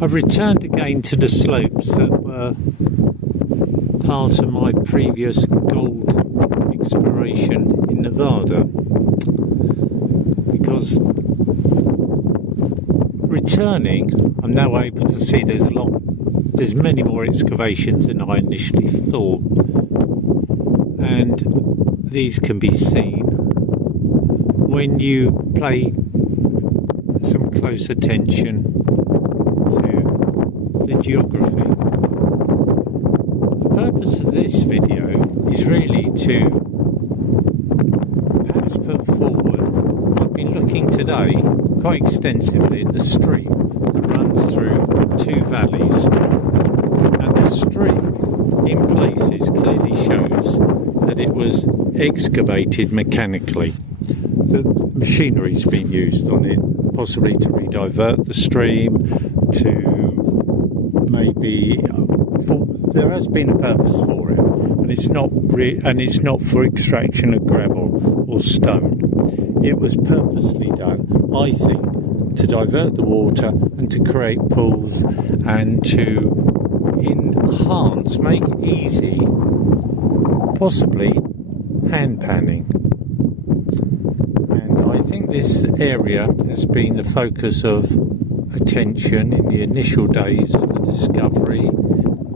I've returned again to the slopes that were part of my previous gold exploration in Nevada, because returning I'm now able to see there's many more excavations than I initially thought, and these can be seen when you pay some close attention to the geography. The purpose of this video is really to perhaps put forward, I've been looking today quite extensively at the stream that runs through two valleys, and the stream in places clearly shows that it was excavated mechanically. The machinery's been used on it, possibly to redivert the stream, to maybe there has been a purpose for it, and it's not for extraction of gravel or stone. It was purposely done, I think, to divert the water and to create pools and to enhance, make easy, possibly hand panning. And I think this area has been the focus of attention in the initial days of the discovery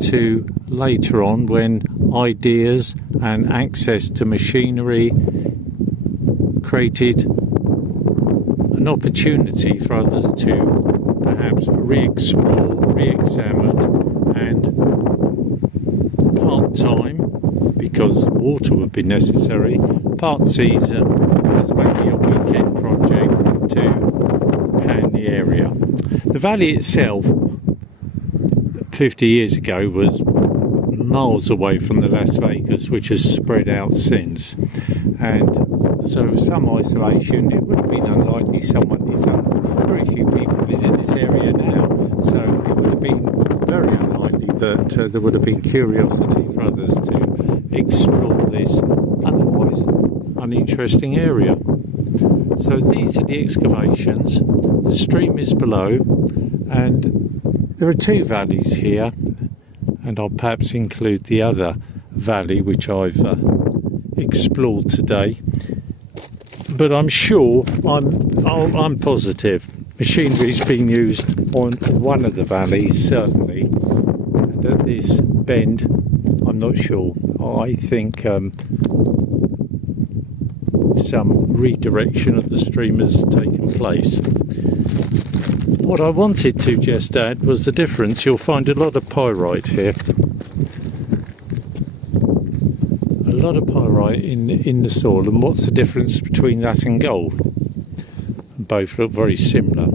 to later on, when ideas and access to machinery created an opportunity for others to perhaps re-explore, re-examine, and part-time, because water would be necessary, part-season as maybe a weekend project to pan the area. The valley itself 50 years ago was miles away from the Las Vegas, which has spread out since, and so some isolation. It would have been unlikely very few people visit this area now, so it would have been very unlikely that there would have been curiosity for others to explore this otherwise uninteresting area. So these are the excavations. The stream is below, and there are two valleys here, and I'll perhaps include the other valley which I've explored today. But I'm sure, I'm positive, machinery's been used on one of the valleys, certainly. And at this bend, I'm not sure. I think some redirection of the stream has taken place. What I wanted to just add was the difference. You'll find a lot of pyrite here. A lot of pyrite in the soil, and what's the difference between that and gold? Both look very similar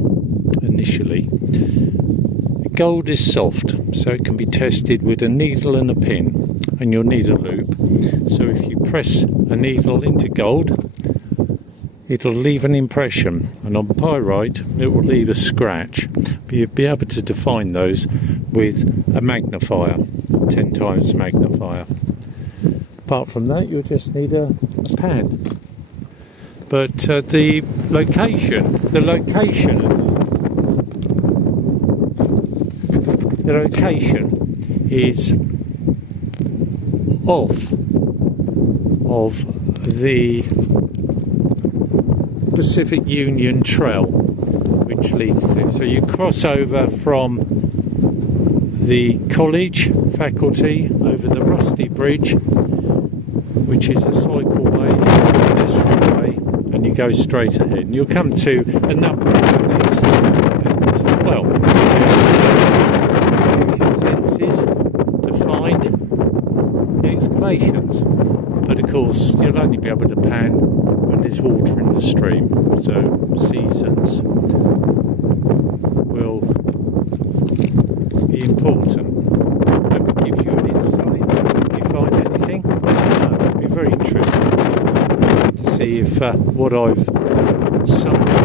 initially. Gold is soft, so it can be tested with a needle and a pin, and you'll need a loop. So if you press a needle into gold, it'll leave an impression, and on pyrite it will leave a scratch. But you'll be able to define those with a magnifier, 10 times magnifier. Apart from that, you'll just need a pan. But the location is off of the Pacific Union Trail, which leads to. So you cross over from the college faculty over the Rusty Bridge, which is a cycleway, pedestrian way, and you go straight ahead. And you'll come to a number of valleys, and, well, senses to find the excavations. But of course, you'll only be able to pan when there's water in the stream, so seasons will be important. Hope it gives you an insight. If you find anything, it'll be very interesting to see if what I've summarised